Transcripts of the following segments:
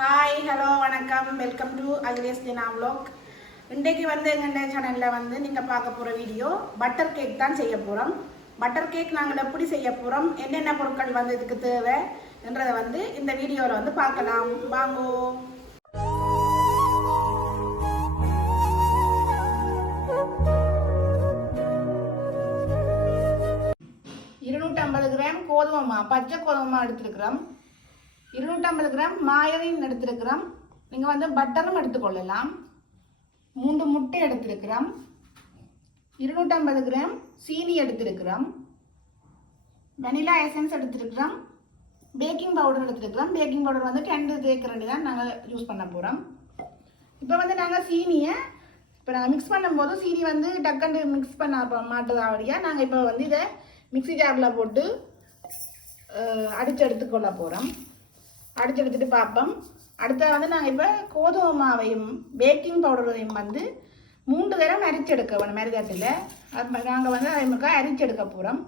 Hi hello வணக்கம் welcome to Akhilesh Dina vlog. இன்றைக்கு எங்கள் சேனலில் நீங்கள் பார்க்க போகிற வீடியோ பட்டர் கேக் தான் செய்ய போகிறோம். பட்டர் கேக் நாங்கள் எப்படி செய்ய போகிறோம், என்னென்ன பொருட்கள் இதுக்கு தேவை என்றதை இந்த வீடியோவில் பார்க்கலாம் வாங்கோ. 250 கிராம் கோதுமை மா, பச்சை கோதுமை மா எடுத்துருக்கிறோம். 250 கிராம் மாயரின் எடுத்துருக்கிறோம். நீங்கள் பட்டரும் எடுத்துக்கொள்ளலாம். 3 முட்டை எடுத்துருக்கிறோம். 250 கிராம் சீனி எடுத்துருக்கிறோம். வெனிலா எசன்ஸ் எடுத்துருக்கிறோம். பேக்கிங் பவுடர் எடுத்துருக்கிறோம். பேக்கிங் பவுடர் 2 தேக்கரண்டி தான் நாங்கள் யூஸ் பண்ண போகிறோம். இப்போ நாங்கள் சீனியை நாங்கள் மிக்ஸ் பண்ணும்போது சீனி டக்குன்னு மிக்ஸ் பண்ண மாட்டதாவடியாக நாங்கள் இப்போ இதை மிக்ஸி ஜாரில் போட்டு அடித்து எடுத்துக்கொள்ள போகிறோம். அடித்து எடுத்துகிட்டு பார்ப்போம். அடுத்த நாங்கள் இப்போ கோதுமை மாவையும் பேக்கிங் பவுடரையும் 3 தடவை அரிச்செடுக்க வேணும் மெருகத்தில். நாங்கள் அதுக்கு அரிச்செடுக்க போகிறோம்.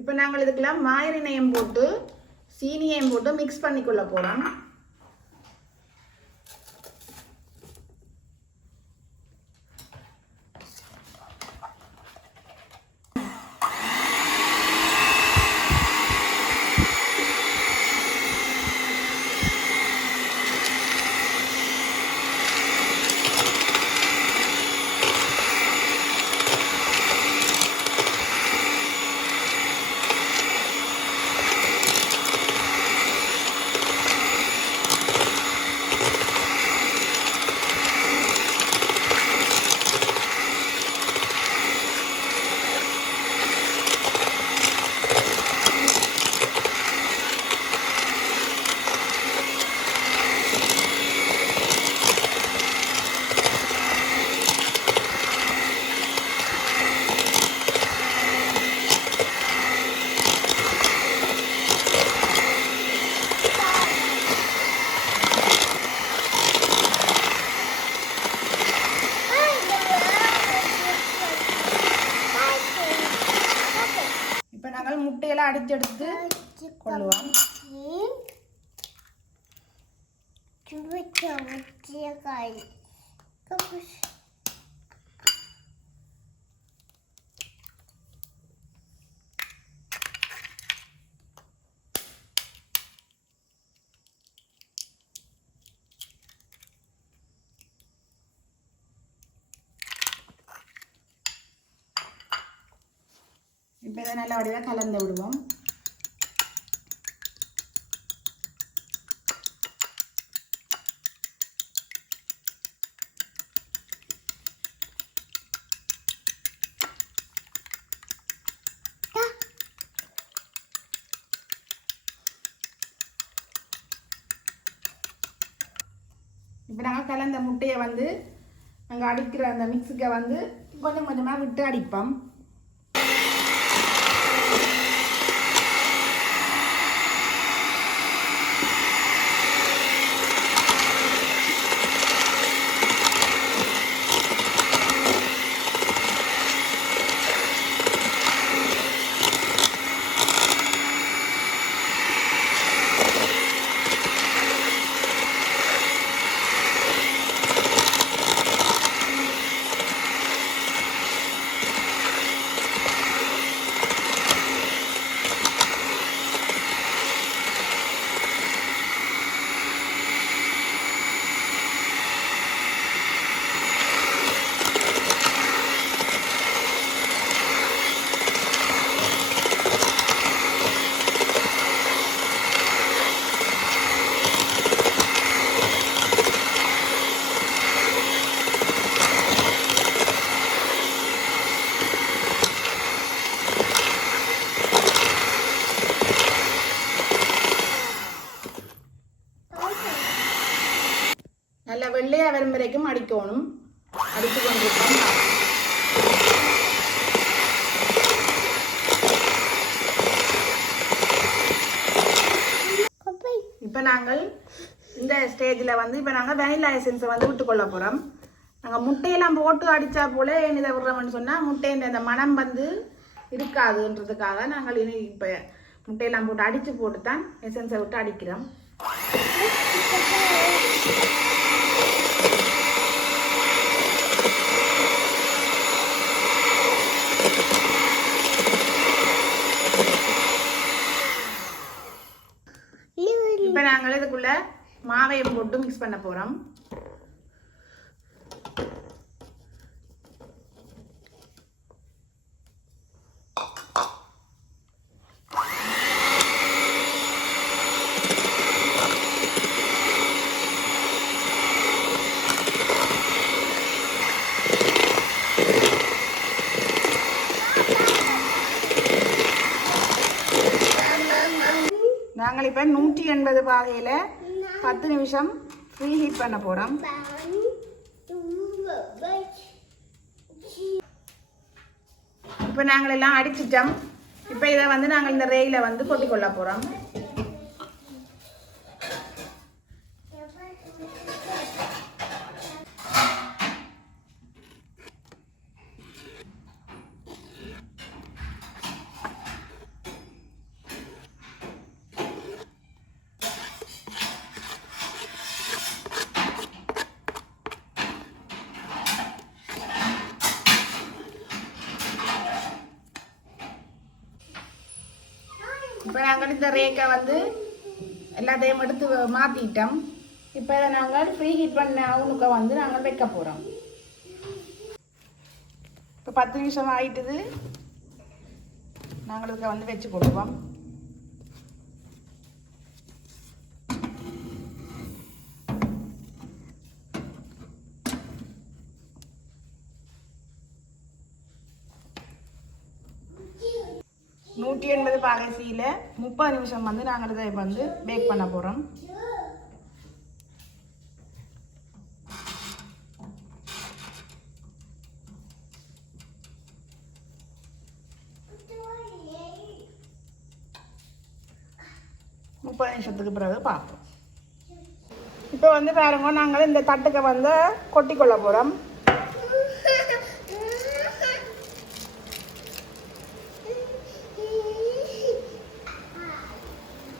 இப்போ நாங்கள் இதுக்கெல்லாம் மாயரினையும் போட்டு சீனியையும் போட்டு மிக்ஸ் பண்ணிக்கொள்ள போகிறோம். முட்டையெல்லாம் அடிச்செடுத்து கொள்ளுவோம். இப்போ இதை நல்ல வடிவாக கலந்து விடுவோம். இப்போ நாங்கள் கலந்த முட்டையை நாங்கள் அடிக்கிற அந்த மிக்ஸுக்கை கொஞ்சம் கொஞ்சமாக விட்டு அடிப்போம். நல்லா வெள்ளையா வரும் வரைக்கும் அடிக்கணும். அடித்து கொண்டிருக்கோம். இப்போ நாங்கள் இந்த ஸ்டேஜில் வந்து இப்போ நாங்கள் வெனிலா எசன்ஸை வந்து விட்டுக்கொள்ள போகிறோம். நாங்கள் முட்டையெல்லாம் போட்டு அடித்தா போல இதை விடுறோம்னு சொன்னால் முட்டையின் அந்த மனம் வந்து இருக்காதுன்றதுக்காக நாங்கள் இனி இப்போ முட்டையெல்லாம் போட்டு அடித்து போட்டு தான் எசன்ஸை விட்டு அடிக்கிறோம். இப்போ நாங்கள் இதுக்குள்ள மாவையும் போட்டு மிக்ஸ் பண்ண போகிறோம். நாங்கள் இப்போ 180 பாகையில் 10 நிமிஷம் ஃப்ரீ ஹீட் பண்ண போகிறோம். இப்போ நாங்கள் எல்லாம் அடிச்சிட்டோம். இப்போ இதை வந்து நாங்கள் இந்த ரேயில் வந்து கொட்டிக்கொள்ள போகிறோம். இப்போ நாங்கள் இந்த ரேக்கை வந்து எல்லாத்தையும் எடுத்து மாற்றிட்டோம். இப்போ இதை நாங்கள் ஃப்ரீ ஹீட் பண்ண அவனுக்கு வந்து நாங்கள் வைக்க போகிறோம். இப்போ 10 நிமிஷம் ஆகிட்டுது. நாங்கள் இதுக்கு வந்து வச்சு கொடுப்போம். நூற்றி 180 பாகைசியில் 30 நிமிஷம் வந்து நாங்கள் இதை வந்து பேக் பண்ண போகிறோம். நிமிஷத்துக்கு பிறகு பார்ப்போம். இப்போ வந்து பாருங்க, நாங்கள் இந்த தட்டுக்கு வந்து கொட்டி கொள்ள போகிறோம்.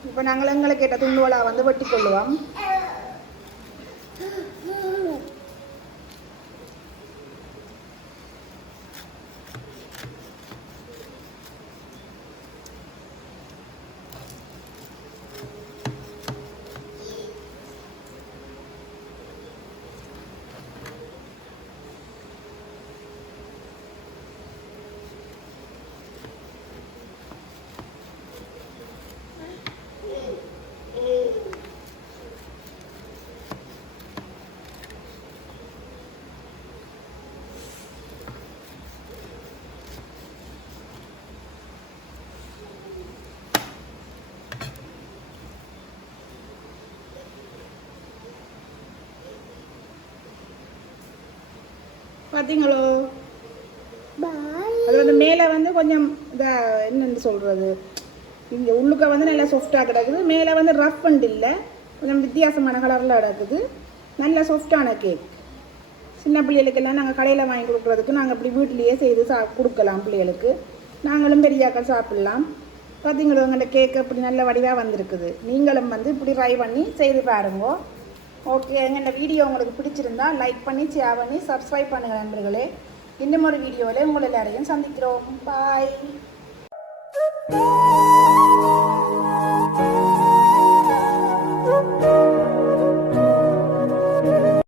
இப்போ நாங்கள் எங்களுக்கு கேட்ட துண்டுவலாக வந்து வெட்டி கொள்ளுவோம். பார்த்தீங்களோ, அது வந்து மேலே வந்து கொஞ்சம் என்னென்னு சொல்கிறது, இங்கே உள்ளுக்க வந்து நல்லா சாஃப்டாக கிடக்குது. மேலே வந்து ரஃப் அண்ட் இல்லை, கொஞ்சம் வித்தியாசமான கலரில் கிடக்குது. நல்ல சாஃப்டான கேக். சின்ன பிள்ளைகளுக்கெல்லாம் நாங்கள் கடையில் வாங்கி கொடுக்குறதுக்கு நாங்கள் இப்படி வீட்டிலையே செய்து கொடுக்கலாம் பிள்ளைகளுக்கு. நாங்களும் பெரியாக்கள் சாப்பிட்லாம். பார்த்தீங்களோ, எங்கள்கிட்ட கேக்கு இப்படி நல்ல வடிவாக வந்திருக்குது. நீங்களும் வந்து இப்படி ட்ரை பண்ணி செய்து பாருங்க. ஓகே, எங்கள் வீடியோ உங்களுக்கு பிடிச்சிருந்தா லைக் பண்ணி, ஷேர் பண்ணி, சப்ஸ்கிரைப் பண்ணுங்கள் நண்பர்களே. இன்னும் ஒரு வீடியோவில் உங்களை எல்லாரையும் சந்திக்கிறோம். பாய்.